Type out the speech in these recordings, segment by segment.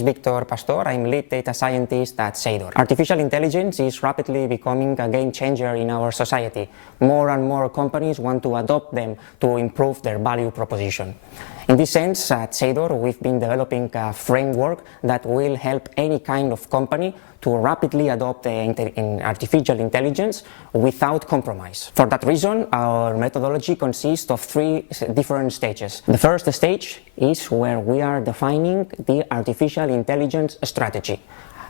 is Victor Pastor. I'm lead data scientist at SEIDOR. Artificial intelligence is rapidly becoming a game changer in our society. More and more companies want to adopt them to improve their value proposition. In this sense, at SEIDOR, we've been developing a framework that will help any kind of company to rapidly adopt artificial intelligence without compromise. For that reason, our methodology consists of 3 different stages. The first stage is where we are defining the artificial intelligence strategy.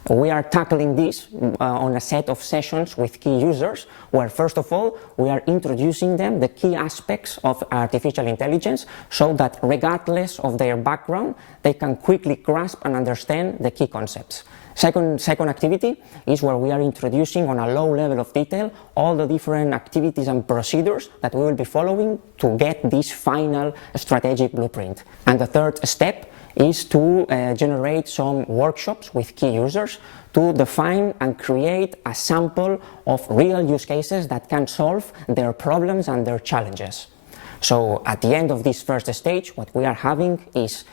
We are tackling this on a set of sessions with key users, where first of all we are introducing them the key aspects of artificial intelligence so that regardless of their background they can quickly grasp and understand the key concepts. Second activity is where we are introducing on a low level of detail all the different activities and procedures that we will be following to get this final strategic blueprint. And the third step is to generate some workshops with key users to define and create a sample of real use cases that can solve their problems and their challenges. So at the end of this first stage, what we are having is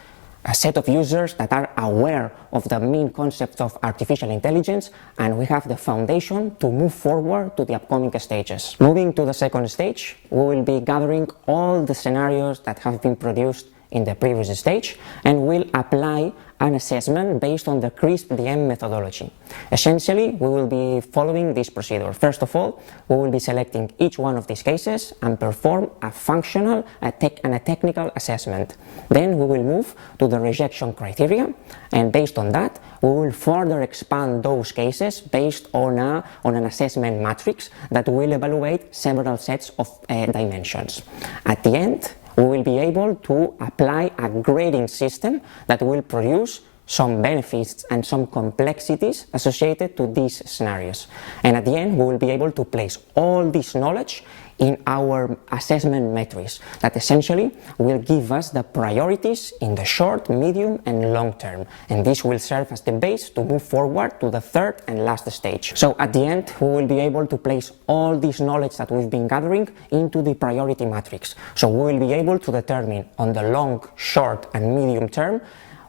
a set of users that are aware of the main concepts of artificial intelligence, and we have the foundation to move forward to the upcoming stages. Moving to the second stage, we will be gathering all the scenarios that have been produced in the previous stage and will apply an assessment based on the CRISP-DM methodology. Essentially, we will be following this procedure. First of all, we will be selecting each one of these cases and perform a functional and a technical assessment. Then we will move to the rejection criteria, and based on that, we will further expand those cases based on an assessment matrix that will evaluate several sets of dimensions. At the end, we will be able to apply a grading system that will produce some benefits and some complexities associated to these scenarios. And at the end, we will be able to place all this knowledge in our assessment metrics that essentially will give us the priorities in the short, medium and long term. And this will serve as the base to move forward to the third and last stage. So at the end, we will be able to place all this knowledge that we've been gathering into the priority matrix. So we will be able to determine on the long, short and medium term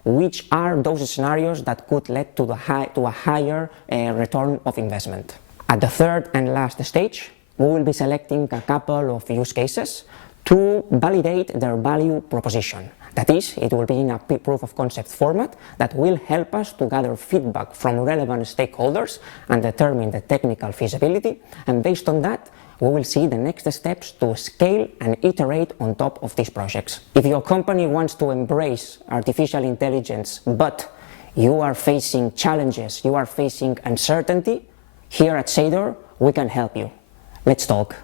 which are those scenarios that could lead to a higher return of investment. At the third and last stage, we will be selecting a couple of use cases to validate their value proposition. That is, it will be in a proof of concept format that will help us to gather feedback from relevant stakeholders and determine the technical feasibility, and based on that, we will see the next steps to scale and iterate on top of these projects. If your company wants to embrace artificial intelligence, but you are facing challenges, you are facing uncertainty, here at SEIDOR, we can help you. Let's talk.